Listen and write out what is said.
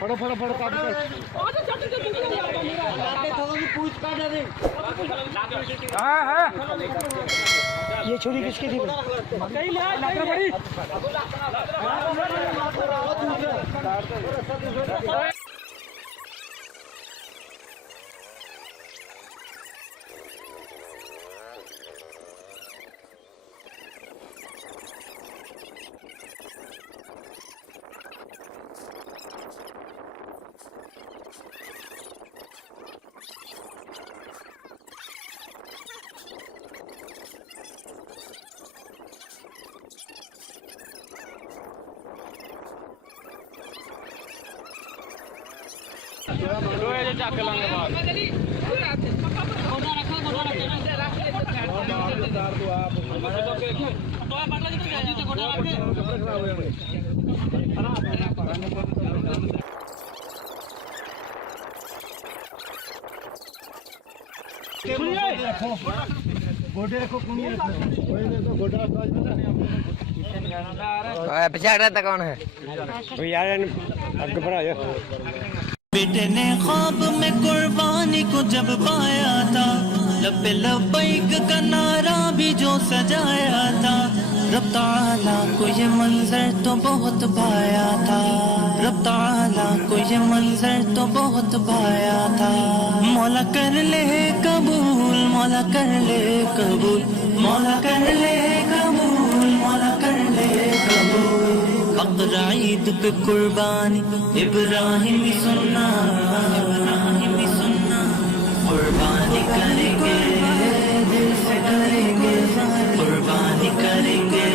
फड़ो फड़ो फड़ो ये छुरी किसकी थी? ਚੱਕ ਲਾਂਗੇ ਬਾਅਦ गोडे रखो गोडा पिछाड़ रहा था कौन है यार अग पर आ जाओ। बेटे ने ख्वाब में कुर्बानी को जब पाया था, लब्बे लब्बैक का नारा भी जो सजाया था, रब ताला को ये मंजर तो बहुत भाया था, रब ताला को ये मंजर तो बहुत भाया था। मौला कर ले कबूल, मौला कर ले कबूल, मौला कर ले कबूल, मौला कर ले कबूल। बकरा ईद पे कुर्बानी इब्राहिम भी सुनना, इब्राहिम भी सुनना। कुर्बानी करेंगे दिल से करेंगे, कुर्बानी करेंगे